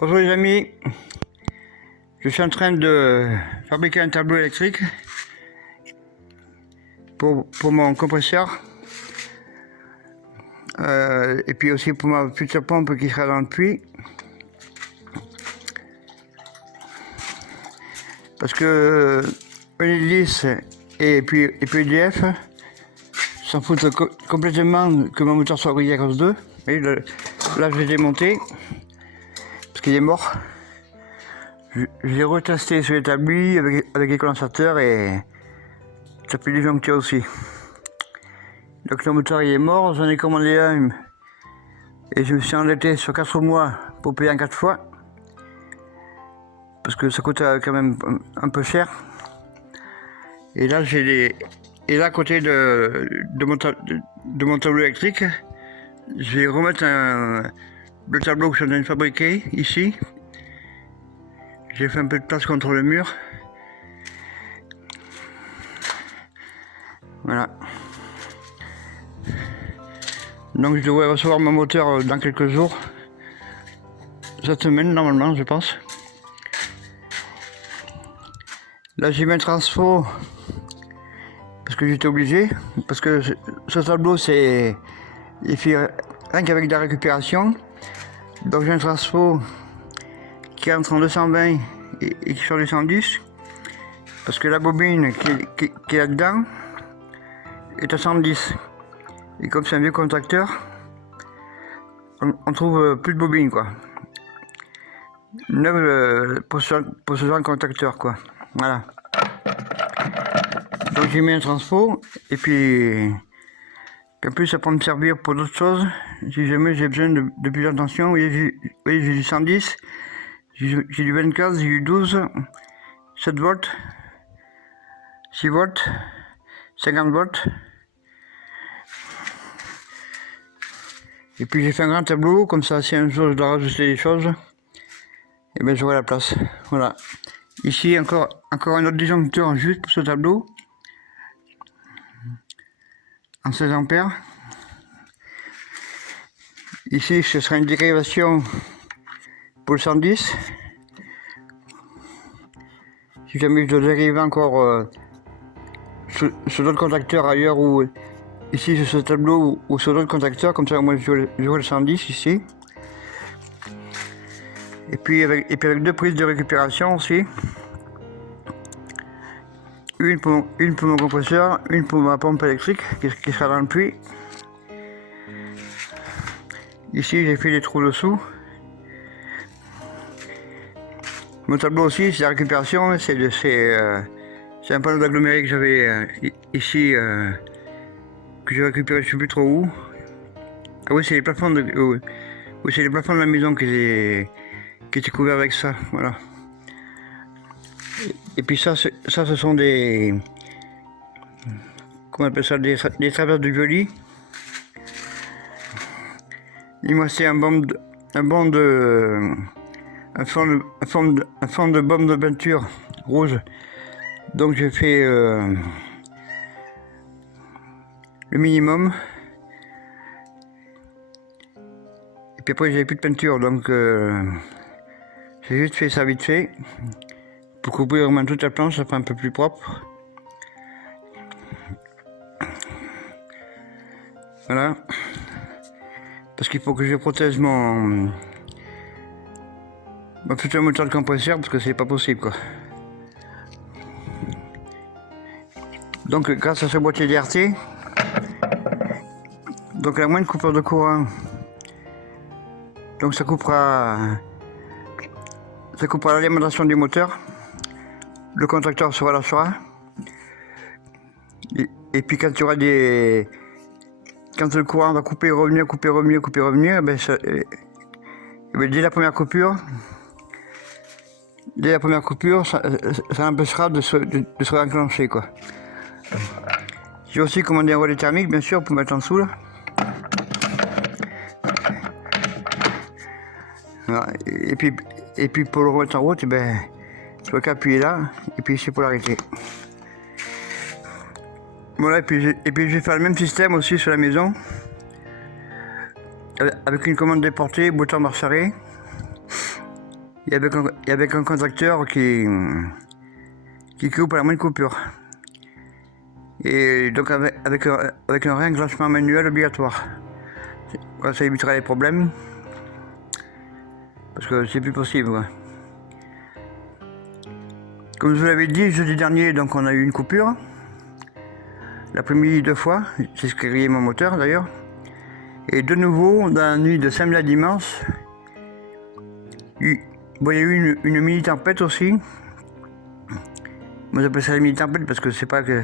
Bonjour les amis, je suis en train de fabriquer un tableau électrique pour mon compresseur et puis aussi pour ma future pompe qui sera dans le puits, parce que Enedis et puis EDF s'en foutent complètement que mon moteur soit brisé à cause d'eux. Là je l'ai démonté parce qu'il est mort. J'ai retesté sur l'établi avec les condensateurs et ça peut disjoncter aussi. Donc le moteur il est mort, j'en ai commandé un et je me suis endetté sur 4 mois pour payer en 4 fois. Parce que ça coûte quand même un peu cher. Et là à côté de mon tableau électrique, je vais remettre le tableau que je viens de fabriquer ici. J'ai fait un peu de place contre le mur. Voilà. Donc je devrais recevoir mon moteur dans quelques jours. Cette semaine normalement je pense. Là j'ai mis un transfo parce que j'étais obligé. Parce que ce tableau il fait rien qu'avec de la récupération. Donc j'ai un transfo qui entre en 220 et qui sort du 110. Parce que la bobine qui est là-dedans est à 110. Et comme c'est un vieux contacteur, on trouve plus de bobine quoi. Neuve pour ce genre de contacteur quoi. Voilà. Donc j'ai mis un transfo et puis en plus ça peut me servir pour d'autres choses. Si jamais j'ai besoin de plusieurs tensions, vous voyez j'ai du 110, j'ai du 24, j'ai du 12, 7 volts, 6 volts, 50 volts. Et puis j'ai fait un grand tableau, comme ça si un jour je dois rajouter des choses, et bien j'aurai la place. Voilà. Ici encore un autre disjoncteur juste pour ce tableau. En 16 ampères. Ici ce sera une dérivation pour le 110. Si jamais je dois dériver encore sur d'autres contacteurs ailleurs ou ici sur ce tableau ou sur d'autres contacteurs, comme ça moi j'aurai le 110 ici. Et puis avec 2 prises de récupération aussi. Une pour mon compresseur, une pour ma pompe électrique qui sera dans le puits. Ici j'ai fait des trous dessous. Mon tableau aussi c'est la récupération, c'est un panneau d'aggloméré que j'avais ici que j'ai récupéré je sais plus trop où. Ah oui c'est les plafonds c'est les plafonds de la maison qui étaient couverts avec ça, voilà. Et puis ça ce sont des, comment on appelle ça, des traverses de violis. Il me restait un fond de bombe de peinture rouge. Donc j'ai fait le minimum. Et puis après j'avais plus de peinture, donc j'ai juste fait ça vite fait. Pour couvrir vraiment toute la planche, ça fait un peu plus propre. Voilà. Parce qu'il faut que je protège mon futur moteur de compresseur parce que c'est pas possible quoi. Donc grâce à ce boîtier DRT, donc à la moindre coupure de courant, donc ça coupera l'alimentation du moteur. Le contacteur se relâchera. Et puis quand il y aura quand le courant va couper, revenir, dès la première coupure, ça empêchera de se réenclencher quoi. J'ai aussi commandé un relais thermique bien sûr pour mettre en dessous là. Voilà. Et puis pour le remettre en route, je dois qu'appuyer là, et puis c'est pour l'arrêter. Voilà, et puis je vais faire le même système aussi sur la maison. Avec une commande déportée, bouton marche arrêt. et avec un contacteur qui coupe à la moindre coupure. Et donc avec un réenclenchement manuel obligatoire. Ça évitera les problèmes. Parce que c'est plus possible. Ouais. Comme je vous l'avais dit, jeudi dernier, donc on a eu une coupure. L'après-midi 2 fois, c'est ce qui a grillé mon moteur d'ailleurs. Et de nouveau, dans la nuit de samedi à dimanche, il y a eu une mini-tempête aussi. Moi j'appelle ça la mini-tempête parce que c'est pas que...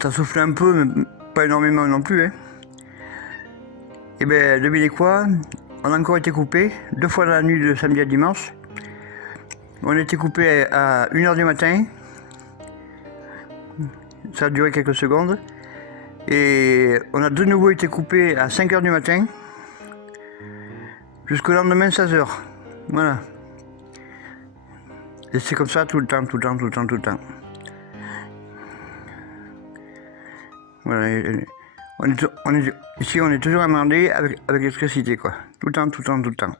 Ça souffle un peu, mais pas énormément non plus. Hein. Et bien, devinez quoi, on a encore été coupé, 2 fois dans la nuit de samedi à dimanche. On a été coupé à 1h du matin. Ça a duré quelques secondes. Et on a de nouveau été coupé à 5h du matin. Jusqu'au lendemain 16h. Voilà. Et c'est comme ça tout le temps. Voilà. Ici on est toujours amendé avec l'électricité quoi. Tout le temps.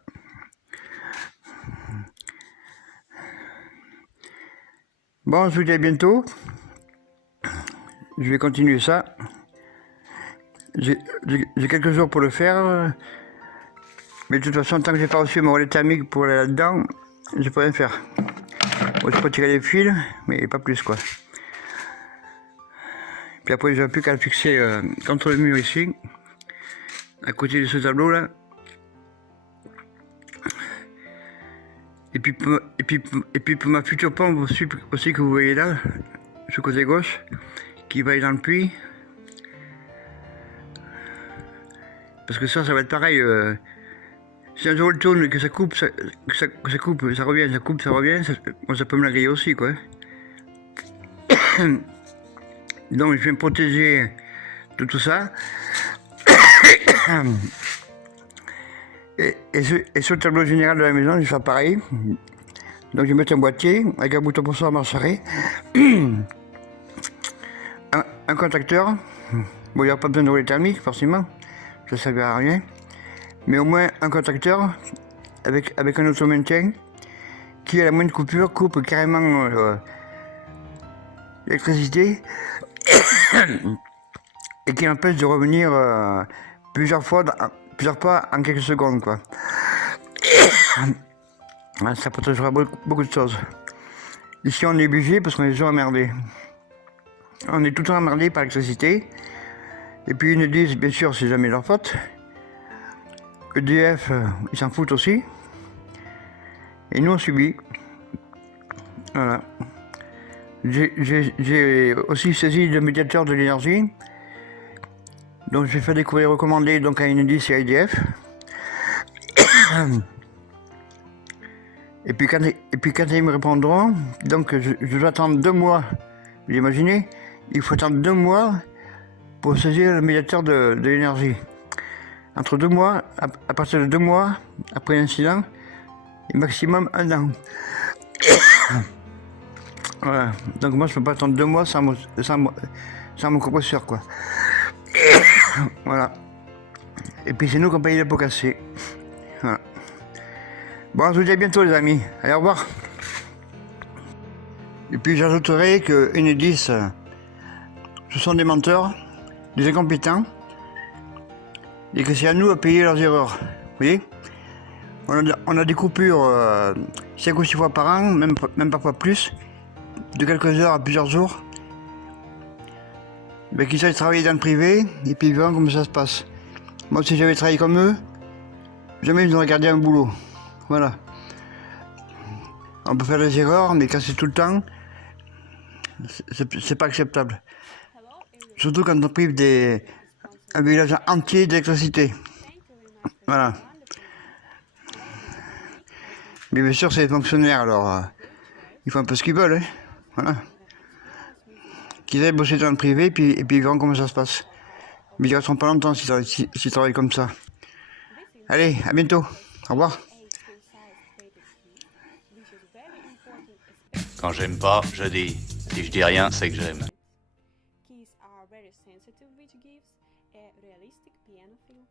Bon, je vous dis à bientôt. Je vais continuer ça. J'ai quelques jours pour le faire. Mais de toute façon, tant que j'ai pas reçu mon relais thermique pour aller là-dedans, je peux rien faire. Bon, je peux tirer les fils, mais pas plus quoi. Puis après, j'ai plus qu'à le fixer contre le mur ici, à côté de ce tableau là. Et puis pour ma future pompe aussi que vous voyez là, ce côté gauche, qui va aller dans le puits. Parce que ça va être pareil. Si un jour le tourne, que ça coupe, ça revient, ça peut me la griller aussi quoi. Donc je vais me protéger de tout ça. Et sur le tableau général de la maison, je vais faire pareil. Donc je vais mettre un boîtier avec un bouton pour ça marcherait. Un contacteur. Bon, il n'y a pas besoin de relais thermique forcément, ça ne servira à rien. Mais au moins un contacteur avec un auto-maintien qui à la moindre coupure coupe carrément l'électricité et qui empêche de revenir plusieurs fois en quelques secondes quoi. Ça protégera beaucoup de choses. Ici on est obligé parce qu'on est toujours emmerdé. On est tout le temps emmerdé par l'électricité. Et puis ils nous disent bien sûr c'est jamais leur faute. EDF ils s'en foutent aussi. Et nous on subit. Voilà. J'ai aussi saisi le médiateur de l'énergie. Donc j'ai fait des courriers recommandés donc à Enedis et à EDF. Et puis quand ils me répondront, donc je dois attendre 2 mois. Vous imaginez, il faut attendre 2 mois pour saisir le médiateur de l'énergie. Entre 2 mois, à partir de 2 mois après l'incident, et maximum 1 an. Voilà. Donc moi je peux pas attendre 2 mois sans mon compresseur quoi. Voilà. Et puis c'est nous qui payons les pots cassés. Voilà. Bon, je vous dis à bientôt les amis. Allez, au revoir. Et puis j'ajouterai que Enedis, ce sont des menteurs, des incompétents, et que c'est à nous à payer leurs erreurs. Vous voyez, on a des coupures 5 ou 6 fois par an, même parfois plus, de quelques heures à plusieurs jours. Mais qu'ils aillent travailler dans le privé, et puis ils verront comment ça se passe. Moi, si j'avais travaillé comme eux, jamais ils n'auraient gardé un boulot. Voilà. On peut faire des erreurs, mais casser tout le temps, c'est pas acceptable. Surtout quand on prive un village entier d'électricité. Voilà. Mais bien sûr, c'est les fonctionnaires, alors ils font un peu ce qu'ils veulent. Hein. Voilà. Qu'ils aillent bosser dans le privé, et puis ils verront comment ça se passe. Mais ils ne resteront pas longtemps s'ils travaillent comme ça. Allez, à bientôt. Au revoir. Quand j'aime pas, je dis. Si je dis rien, c'est que j'aime. Keys are very sensitive, which gives a realistic piano feel.